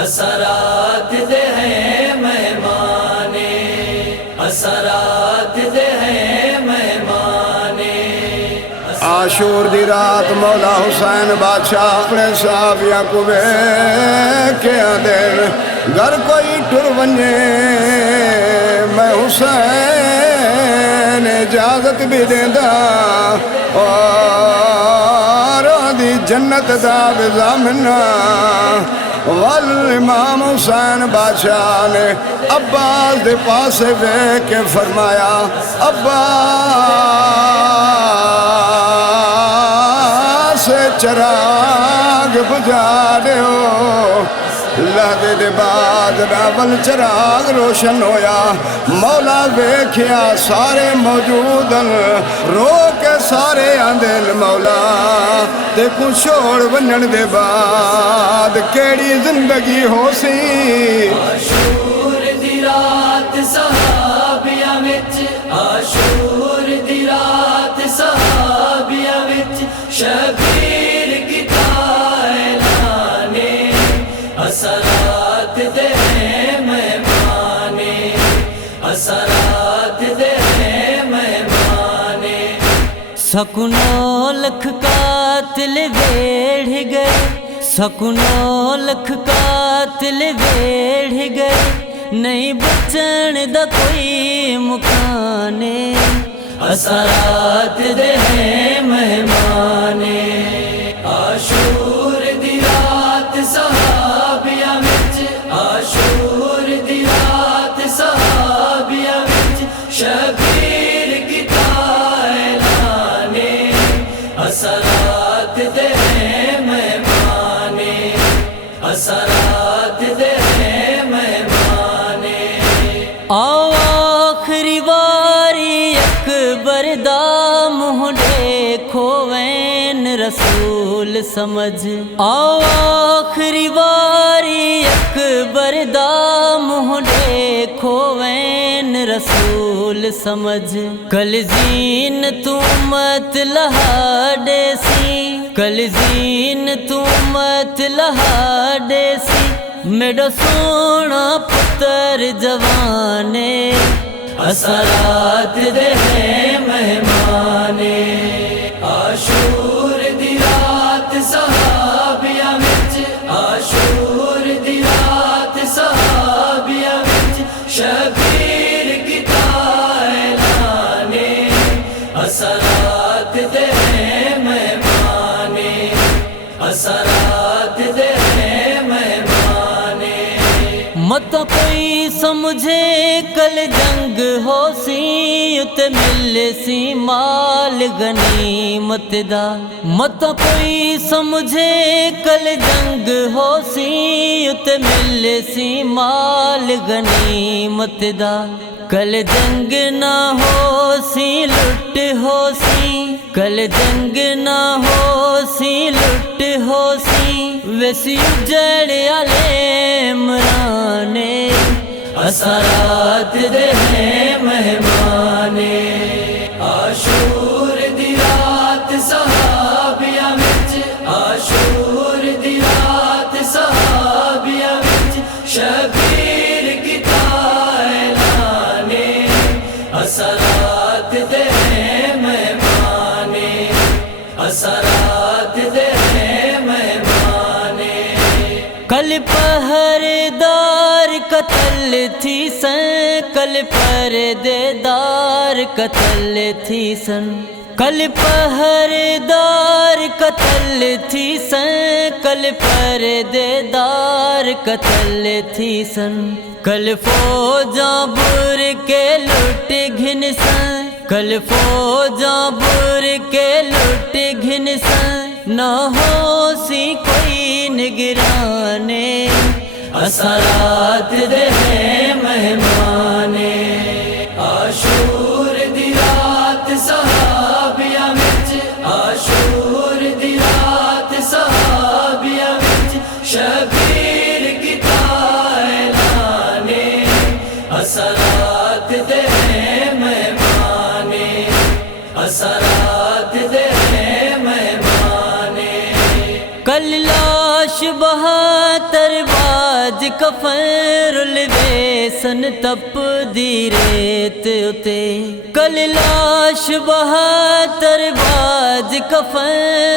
اثرات دے ہیں مہمانے، اثرات دے ہیں مہمانے۔ عاشور دی رات مولا حسین بادشاہ اپنے صحابیاں کو کے آدھر گھر کوئی ٹر ونجے میں حسین اجازت بھی دیندہ اور دی جنت دا بزامنہ۔ والامام حسین بادشاہ نے عباس دے پاسے وے کے فرمایا عباس چراغ بجھا دیو۔ لہدے دے بعد راول چراغ روشن ہویا، مولا ویکھیا سارے موجودن، رو کے سارے آندھل مولا تے کو چھوڑ ونجن دے بعد کیڑی زندگی ہو سی۔ عاشور دی رات صحابیاں وچ، عاشور دی رات صحابیاں وچ شبیر کیتا اعلانے، اثرات دے ہیں مہمانے، اثرات دے ہیں مہمانے۔ سکونوں لکھ قاتل بیڑھ گئے، سکونوں لکھ قاتل بیڑھ گئے، نہیں بچن دا کوئی مکانے، اثرات دے ہیں مہمانے۔ عاشور دی رات صحابیاں وچ، عاشور دی رات صحابیاں وچ شبیر کیتا اعلانے، اثرات دے ہیں مہمانے، اثرات دے ہیں مہمانے۔ آؤ آخری واری اکبر دا منہ دیکھو وین رسول سمجھ، آؤ آخری واری اکبر دا منہ دیکھو وین رسول سمجھ۔ کل زین تو مت لہاڑے سی، کل زین تو مت لہاڑے سی، میرا سونا پتر جوانے، اثرات دے ہیں مہمانے۔ عاشور دی رات صحابیاں وچ، عاشور دی رات صحابیاں وچ شبیر کیتا اعلانے، اثرات دے ہیں مہمانے، اثرات دے ہیں مہمانے۔ مت کوئی سمجھے کل جنگ ہو سی، ات مل سی مال غنیمت دا، مت کوئی سمجھے کل جنگ ہو سی، ات مل سی مال غنیمت دا، کل جنگ نہ ہو سی لٹ ہو سی، کل جنگ نہ ہو سی لٹ ہو سی، ویسی اجڑ والے عمرانے، اثرات دے ہیں مہمانے۔ عاشور دی رات صحابیاں وچ، عاشور دی رات صحابیاں وچ شبیر کیتا اعلانے، اثرات دے ہیں مہمانے، اثرات دے ہیں مہمانے۔ کل پہرےدار قتل تھی سن، کل پردےدار قتل تھی سن، کل پہرےدار قتل تھی سن، کل پردےدار قتل تھی سن، کل فوجاں بر کے لٹ گھن سن، کل فوجاں بر کے لٹ گھن سن، نہ ہو سی کوئی نگرانے، اثرات دے ہیں مہمانے۔ عاشور دی رات صحابیاں وچ، عاشور دی رات صحابیاں وچ شبیر کیتا اعلانے، اثرات دے ہیں مہمانے، اثرات دے ہیں مہمانے۔ کل لاش بہتر بار باج کفن رلوے سن تپ دی ریت اتے کل لاش 72 باج کفن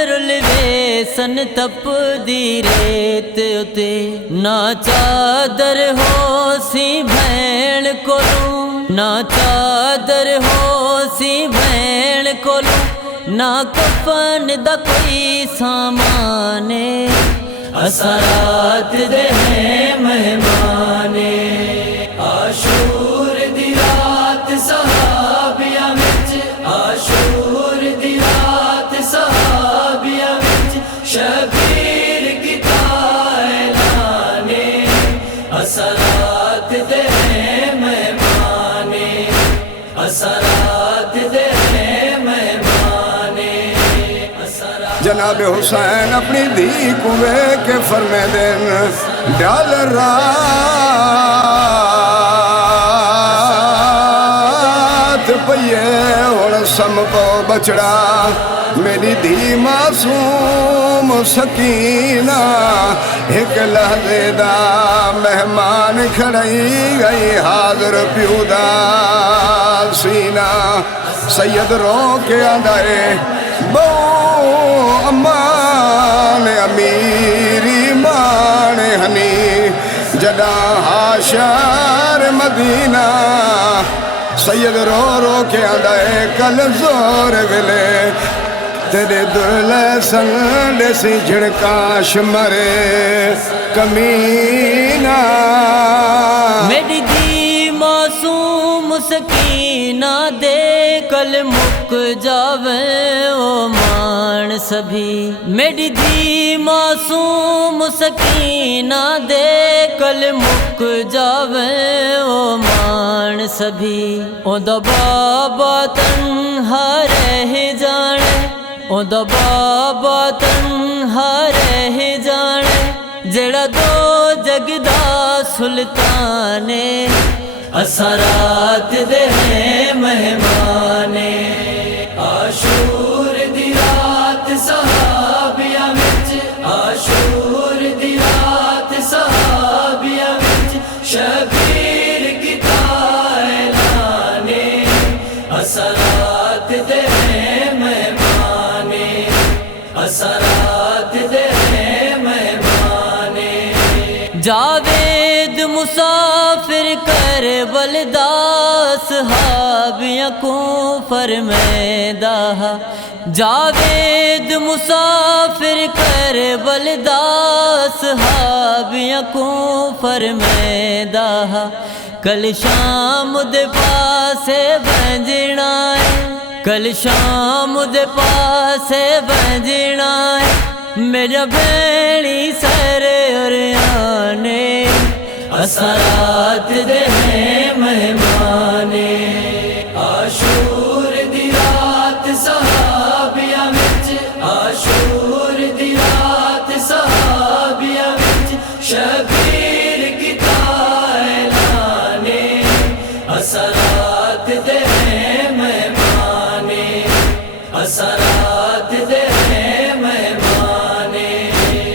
رلوے سن تپ دی ریت اتے نہ چادر ہو سی بھین کولوں نہ چادر ہو سی بھین کولوں نہ کفن دا کوئی سامانے اسرات دے ہیں مہمانے عاشور دی رات صحابیاں وچ عاشور دی رات صحابیاں وچ شبیر کیتا اعلانے اسرات دے ہیں مہمانے اسرات دے ہیں مہمانے جناب حسین اپنی دھی کو وے کے فرمے دن ڈال رات پئیے ہن سم پو بچڑا میری دھی معصوم سکینہ ایک لحظے دا مہمان کھڑائی گئی حاضر پیو دا سینہ سید رو کے آدھائے بو امان امیری مان ہنی جدا حاشر مدینہ سید رو رو کے آدھائے کل زور ویلے تیرے دلے سنڈے سی جھڑکاش مرے کمینہ میری دی معصوم سکینہ دے کل مک جاویں او مان سبھی میری دی معصوم سکینہ دے کل مک جاویں او مان سبھی او دا بابا تنہا رہ جانے او دا بابا تنہا رہ جانے جڑا دو جگدا سلطانے اسرات دے ہیں مہمانے عاشور دی رات صحابیاں وچ عاشور دی رات صحابیاں وچ شبیر کیتا اعلانے اسرات دے ہیں مہمانے اسرات دے ہیں مہمانے جاوید مسافر کربل دا صحابیاں کو فرمیدہ جاوید مسافر کربل دا صحابیاں کو فرمیدہ کل شام دے پاسے بھنجنا ہے کل شام دے پاسے بھنجنا ہے میرا بھینی سر اریانے اسرات دے ہیں مہمان